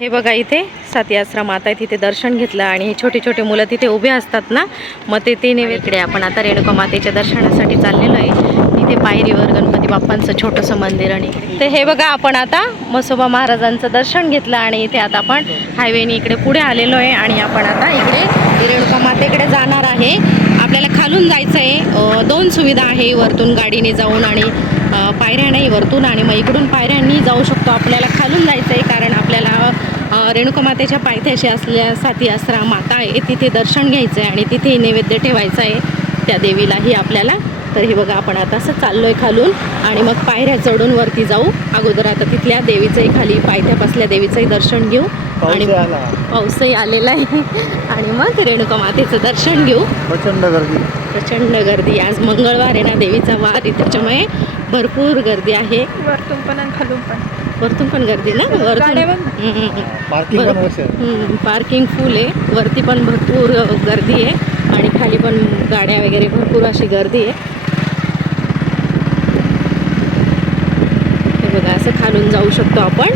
हे बघा इथे साती आश्रम आता आहे तिथे दर्शन घेतलं आणि हे छोटे छोटे मुलं तिथे उभे असतात ना. मग ते ते नेवे इकडे आपण आता रेणुका मातेच्या दर्शनासाठी चाललेलो आहे. इथे पायरीवर गणपती बाप्पांचं छोटंसं मंदिर आणि तर हे बघा आपण आता मसोबा महाराजांचं दर्शन घेतलं आणि इथे आता आपण हायवेने इकडे पुढे आलेलो आहे आणि आपण आता इकडे रेणुका मातेकडे जाणार आहे. आपल्याला खालून जायचं आहे दोन सुविधा आहे वरतून गाडीने जाऊन आणि अ, पायऱ्याने वरतून आणि मग इकडून पायऱ्यांनी जाऊ शकतो. आपल्याला खालून जायचं आहे कारण आपल्याला रेणुका मातेच्या पायथ्याशी असलेल्या साती आसरा माता आहे. तिथे दर्शन घ्यायचं आहे आणि तिथे नैवेद्य ठेवायचं आहे त्या देवीलाही आपल्याला. तर हे बघा आपण आता असं चाललो आहे खालून आणि मग पायऱ्या चढून वरती जाऊ. अगोदर आता तिथल्या देवीचंही खाली पायथ्या बसल्या देवीचंही दर्शन घेऊ. आणि पाऊसही आलेला आहे. आणि मग रेणुका मातेचं दर्शन घेऊ. प्रचंड गर्दी. प्रचंड गर्दी. आज मंगळवार आहे ना देवीचा वार आहे त्याच्यामुळे भरपूर गर्दी आहे. वरतून पण आणि खालून पण. वरतून पण गर्दी ना? वरतून. गाड्या बघ. हम्म. पार्किंग पण बरं. वर्ष हम्म, पार्किंग फुल आहे. वरती पण भरपूर गर्दी आहे. आणि खाली पण गाड्या वगैरे भरपूर अशी गर्दी आहे. हे बघा असं खालून जाऊ शकतो आपण.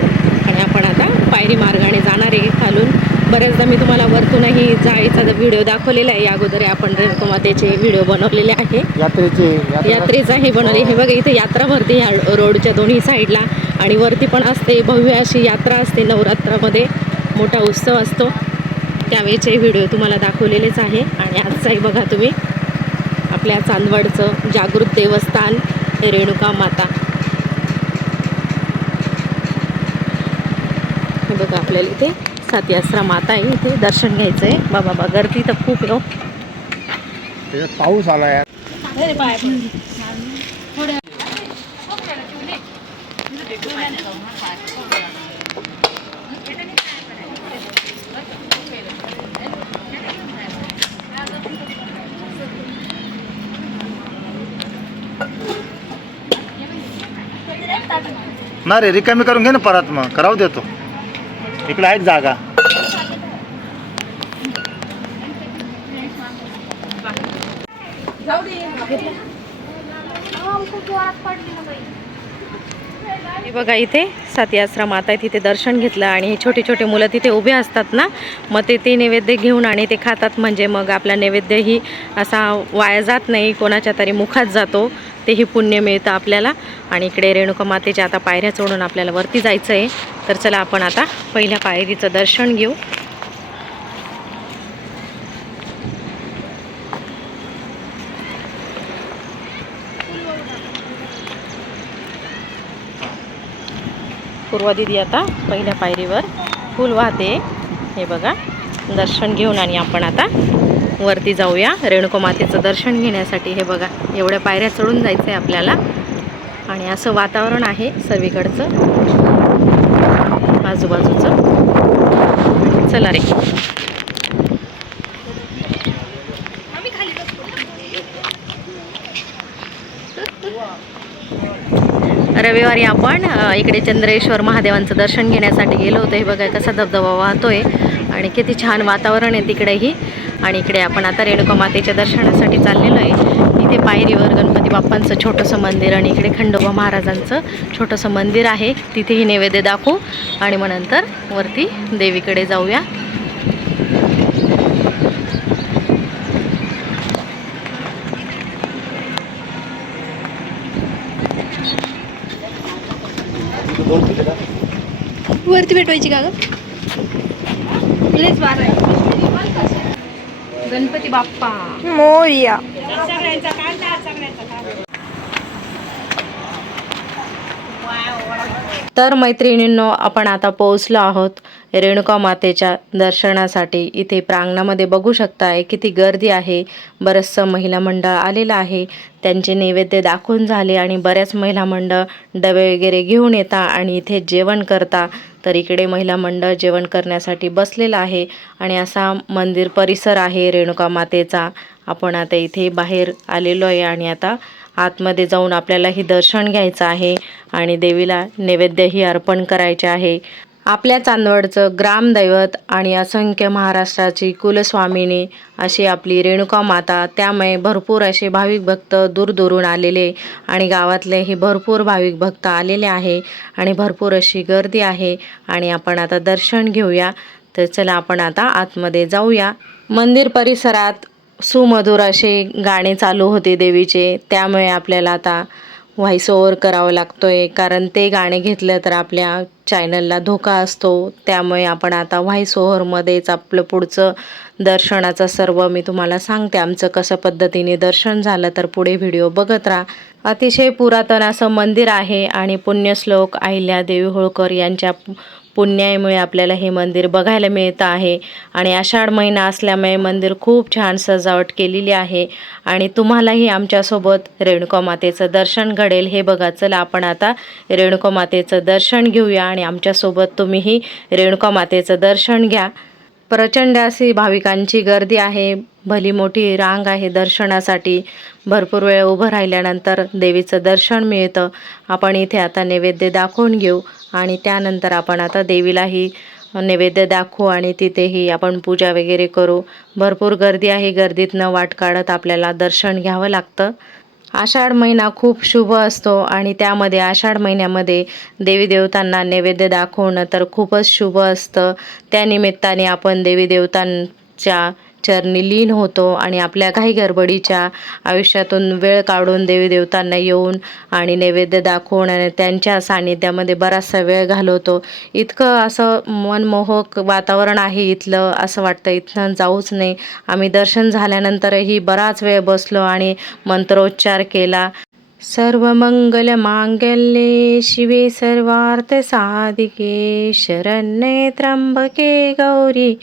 आणि आपण आता पायरी मार्गाने जाणार आहे. बऱ्याचदा मी तुम्हाला वरतूनही जायचा व्हिडिओ दाखवलेला आहे या अगोदर आपण रेणुकुमातेचे व्हिडिओ बनवलेले आहे. यात्रेचे यात्रा- यात्रेचा हे बनवले. हे बघा इथे यात्रा भरते ह्या रोडच्या दोन्ही साईडला आणि वरती पण असते भव्य अशी यात्रा असते नवरात्रामध्ये मोठा उत्सव असतो. त्यावेळेचे व्हिडिओ तुम्हाला दाखवलेलेच आहे. आणि आजचाही बघा तुम्ही आपल्या चांदवडचं जागृत देवस्थान हे रेणुका माता. हे बघा आपल्याला इथे साती आसरा माता आहे इथे दर्शन घ्यायचं आहे बाबा बा गर्दी तर खूप हो. त्याच्यात पाऊस आला यार ना रे रिकामी करून घे ना परत मग. करावं देतो. इकडे आहेत जागा जाऊ दे हे बघा इथे साती आसरा माता आहे तिथे दर्शन घेतलं आणि छोटे छोटे मुलं तिथे उभे असतात ना मग ते ते नैवेद्य घेऊन आणि ते खातात. म्हणजे मग आपला नैवेद्यही असा वाया जात नाही कोणाच्या तरी मुखात जातो. तेही पुण्य मिळतं आपल्याला. आणि इकडे रेणुका मातेच्या आता पायऱ्या चढून आपल्याला वरती जायचं आहे तर चला आपण आता पहिल्या पायरीचं दर्शन घेऊ. पूर्वा दिदी आता पहिल्या पायरीवर फुल वाहते. हे बघा दर्शन घेऊन आणि आपण आता वरती जाऊया. रेणुका मातेचं दर्शन घेण्यासाठी हे बघा एवढ्या पायऱ्या चढून जायचं आहे आपल्याला. आणि असं वातावरण आहे सर्वीकडचं. आजूबाजूचं. चला रे. रविवारी आपण इकडे चंद्रेश्वर महादेवांचं दर्शन घेण्यासाठी गेलो होतो. हे बघा कसा धबधबा वाहतोय आणि किती छान वातावरण आहे तिकडेही. आणि इकडे आपण आता रेणुका मातेच्या दर्शनासाठी चाललेलो आहे. इथे पायरीवर गणपती बाप्पांचं छोटंसं मंदिर आणि इकडे खंडोबा महाराजांचं छोटंसं मंदिर आहे. तिथेही नैवेद्य दाखवू आणि मग नंतर वरती देवीकडे जाऊया. वरती भेटवायची का ग? लयच वार आहे. गणपती बाप्पा. मोर्या. तर मैत्रिणींनो आपण आता पोहोचलो आहोत रेणुका मातेच्या दर्शनासाठी इथे प्रांगणामध्ये बघू शकताय किती गर्दी आहे. बरंचसं महिला मंडळ आलेलं आहे. त्यांचे नैवेद्य दाखवून झाले आणि बऱ्याच महिला मंडळ डबे वगैरे घेऊन येता आणि इथे जेवण करता. तर इकडे महिला मंडळ जेवण करण्यासाठी बसलेलं आहे आणि असा मंदिर परिसर आहे रेणुका मातेचा आपण आता इथे बाहेर आलेलो आहे आणि आता आतमध्ये जाऊन आपल्यालाही दर्शन घ्यायचं आहे आणि देवीला नैवेद्यही अर्पण करायचे आहे. आपल्या चांदवडचं ग्रामदैवत आणि असंख्य महाराष्ट्राची कुलस्वामिनी अशी आपली रेणुका माता त्यामुळे भरपूर असे भाविक भक्त दूरदूरून आलेले आणि गावातले हे भरपूर भाविक भक्त आलेले आहे आणि भरपूर अशी गर्दी आहे आणि आपण आता दर्शन घेऊया. तर चला आपण आता आतमध्ये जाऊया. मंदिर परिसरात सुमधुर असे गाणे चालू होते देवीचे त्यामुळे आपल्याला आता व्हॉइस ओव्हर करावं आहे कारण ते गाणे घेतलं तर आपल्या चॅनलला धोका असतो. त्यामुळे आपण आता व्हॉइस ओव्हरमध्येच आपलं पुढचं दर्शनाचं सर्व मी तुम्हाला सांगते. आमचं कसं पद्धतीने दर्शन झालं तर पुढे व्हिडिओ बघत राहा. अतिशय पुरातन असं मंदिर आहे आणि पुण्यश्लोक अहिल्या देवी होळकर यांच्या पुण्यामुळे आपल्याला हे मंदिर बघायला मिळतं आहे. आणि आषाढ महिना असल्यामुळे मंदिर खूप छान सजावट केलेली आहे. आणि तुम्हालाही आमच्यासोबत रेणुका मातेचं दर्शन घडेल हे बघा. चला आपण आता रेणुका मातेचं दर्शन घेऊया आणि आमच्यासोबत तुम्हीही रेणुका मातेचं दर्शन घ्या. प्रचंड अशी भाविकांची गर्दी आहे. भली मोठी रांग आहे दर्शनासाठी. भरपूर वेळ उभं राहिल्यानंतर देवीचं दर्शन मिळतं. आपण इथे आता नैवेद्य दाखवून घेऊ आणि त्यानंतर आपण आता देवीलाही नैवेद्य दाखवू आणि तिथेही आपण पूजा वगैरे करू. भरपूर गर्दी आहे गर्दीतनं वाट काढत आपल्याला दर्शन घ्यावं लागतं. आषाढ महिना खूप शुभ असतो आणि त्यामध्ये आषाढ महिन्यामध्ये देवी देवतांना नैवेद्य दाखवणं तर खूपच शुभ असतं. त्यानिमित्ताने आपण देवी देवतांच्या चरणी लीन होतो आणि आपल्या काही गडबडीच्या आयुष्यातून वेळ काढून देवी देवतांना येऊन आणि नैवेद्य दाखवून आणि त्यांच्या सान्निध्यामध्ये बराचसा वेळ घालवतो. इतकं असं मनमोहक वातावरण आहे इथलं असं वाटतं. इथनं जाऊच नाही. आम्ही दर्शन झाल्यानंतरही बराच वेळ बसलो आणि मंत्रोच्चार केला. सर्व मंगल मांगल्ये शिवे सर्वार्थ साधिके शरण्ये त्र्यंबके गौरी.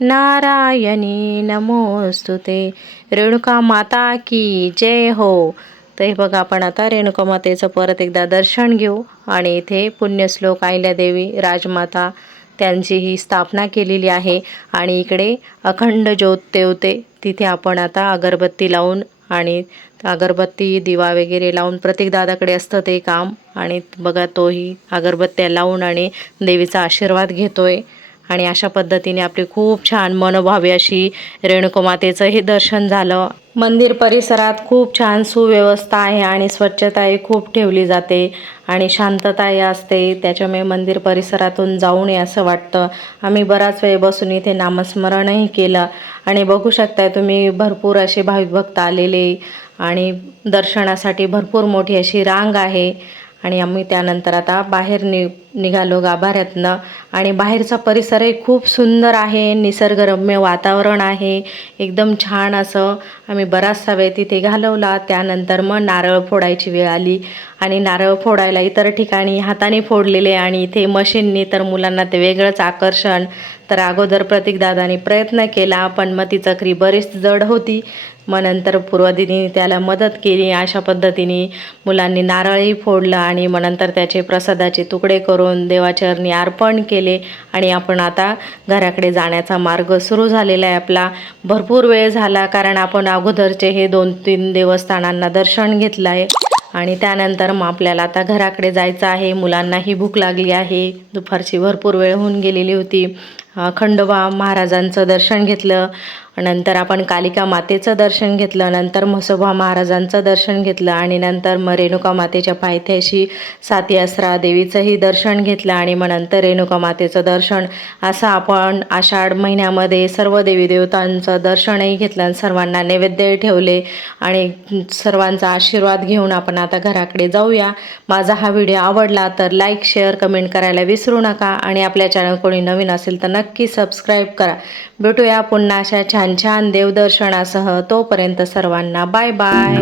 नारायणी नमोस्तुते रेणुका माता की जय हो. तर हे बघा आपण आता रेणुका मातेचं परत एकदा दर्शन घेऊ. आणि इथे पुण्यश्लोक देवी राजमाता त्यांची ही स्थापना केलेली आहे. आणि इकडे अखंड ज्योत तेवते तिथे आपण आता अगरबत्ती लावून आणि अगरबत्ती दिवा वगैरे लावून प्रत्येक दादाकडे असतं ते काम. आणि बघा तोही अगरबत्त्या लावून आणि देवीचा आशीर्वाद घेतोय. आणि अशा पद्धतीने आपली खूप छान मनोभावी अशी रेणुकमातेचं हे दर्शन झालं. मंदिर परिसरात खूप छान सुव्यवस्था आहे आणि स्वच्छताही खूप ठेवली जाते आणि शांतताही असते. त्याच्यामुळे मंदिर परिसरातून जाऊ नये असं वाटतं. आम्ही बराच वेळ बसून इथे नामस्मरणही केलं. आणि बघू शकताय तुम्ही भरपूर असे भाविक भक्त आलेले आणि दर्शनासाठी भरपूर मोठी अशी रांग आहे. आणि आम्ही त्यानंतर आता बाहेर नि निघालो गाभाऱ्यातनं. आणि बाहेरचा परिसरही खूप सुंदर आहे निसर्गरम्य वातावरण आहे एकदम छान असं. आम्ही बराचसा वेळ तिथे घालवला त्यानंतर मग नारळ फोडायची वेळ आली. आणि नारळ फोडायला इतर ठिकाणी हाताने फोडलेले आणि इथे मशीननी तर मुलांना ते वेगळंच आकर्षण. तर अगोदर प्रतीकदादानी प्रयत्न केला पण मग ती चक्री बरीच जड होती. मग नंतर पूर्वदिनी त्याला मदत केली. अशा पद्धतीने मुलांनी नारळही फोडलं आणि मग नंतर त्याचे प्रसादाचे तुकडे करून देवाचरणी अर्पण केले आणि आपण आता घराकडे जाण्याचा मार्ग सुरू झालेला आहे आपला. भरपूर वेळ झाला कारण आपण अगोदरचे हे दोन तीन देवस्थानांना दर्शन घेतलं आहे. आणि त्यानंतर मग आपल्याला आता घराकडे जायचं आहे. मुलांनाही भूक लागली आहे. दुपारची भरपूर वेळ होऊन गेलेली होती. खंडोबा महाराजांचं दर्शन घेतलं. नंतर आपण कालिका मातेचं दर्शन घेतलं. नंतर म्हसोबा महाराजांचं दर्शन घेतलं. आणि नंतर मग रेणुका मातेच्या पायथ्याशी साती देवीचंही दर्शन घेतलं. आणि मग नंतर रेणुका मातेचं दर्शन. असं आपण आषाढ महिन्यामध्ये सर्व देवी देवतांचं दर्शनही घेतलं आणि सर्वांना नैवेद्यही ठेवले. आणि सर्वांचा आशीर्वाद घेऊन आपण आता घराकडे जाऊया. माझा हा व्हिडिओ आवडला तर लाईक शेअर कमेंट करायला विसरू नका. आणि आपल्या चॅनल कोणी नवीन असेल तर नक्की नक्की सबस्क्राईब करा. भेटूया पुन्हा अशा छान छान देवदर्शनासह. तोपर्यंत सर्वांना बाय बाय